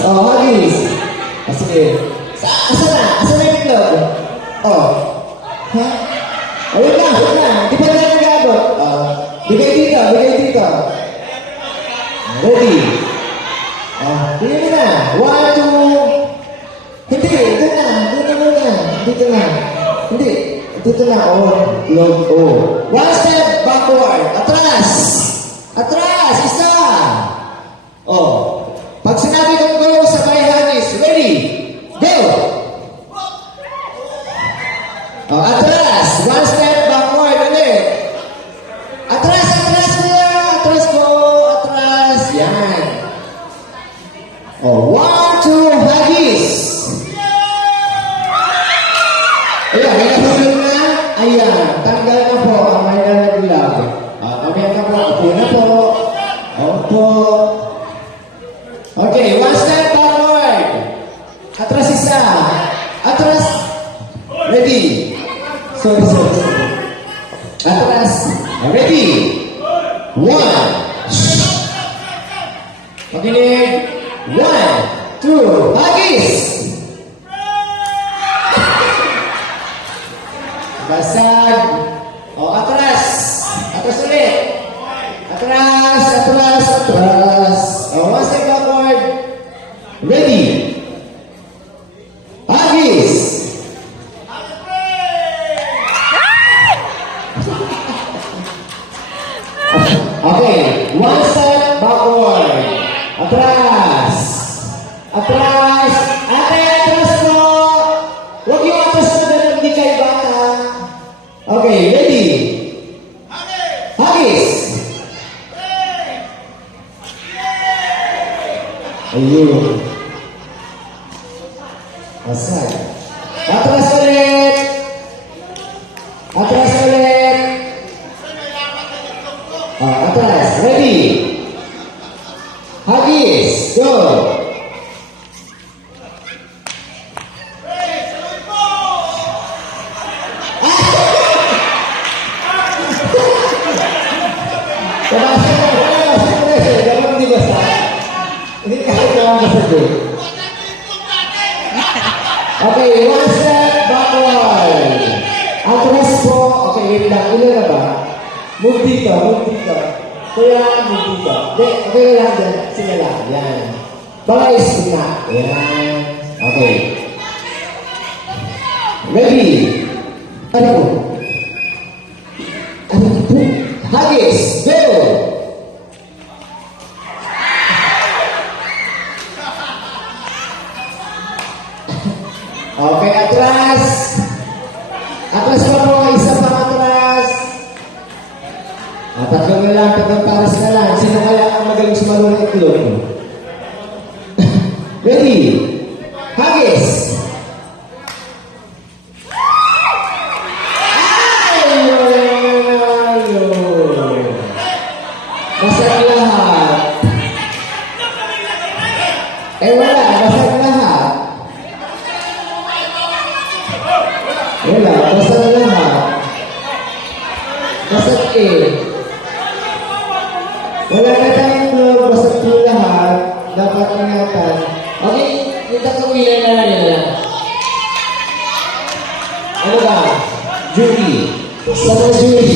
Oh, huggies. Oh, sige. Asa na? Asa na yung itlog? Oh. Ha? Oh, wait lang, wait lang. Di pa na nag-aabot. Oh. Bigay dito, bigay dito. Ready? Oh, bigay mo na. 1, 2. Hindi, dito na. Dito muna. Dito na. Hindi. Dito na. Oh, load. Oh. One step backward. Atras. Atras. Isa. Oh. Pag sinabi kong go, sabay hangis. Ready? Go! Oh, atras. One step backward. Ulit. Atras, atras mo. Atras ko. Atras. Yan. Oh, 1, 2, hagis. Ayan, may nahulog na. Ayan, tanggal na po ang may nalaglag. Mamaya ka po. Upo na po. Opo. Okay, one step backward. Atras isa. Atras. Ready. Sorry. Atras. Ready. 1. Makinig. 1, 2, hagis. Basag. O, atras. Atras ulit. Atras, atras, atras. O, one step backward. Ready. Hagis. Okay, one step backward. Atras. Atras. Ate, atras mo. Huwag yung atras na ganun, hindi kayo bata. Okay, ready? Hagis! Ayun. Asal. Atras ulit! Atras ulit! Atras. Ready? Hagis! Go! Okay, one step backward. Atras po. Okay, wait lang. Ilan na ba? Move dito, move dito. Kaya, move dito. Okay lang dyan. Sige lang. Yan. Baka isip na. Yan. Okay. Ready? Ano po? Ano po? Hagis. Go! Okay, atras. Atras pa po, isa pang atras. Tatlong na lang, tatlong paras na lang. Sino kaya ang magaling sumagot ng itlog? Ready? Hagis. Basag lahat. Wala, basag lahat. Wala, basag lahat. Basag Wala na tayong vlog, basag po lahat. Dapat ingatan. Okay, yung tatlong ilan na lang yan. Ano ba? Judy. Sa mga Judy.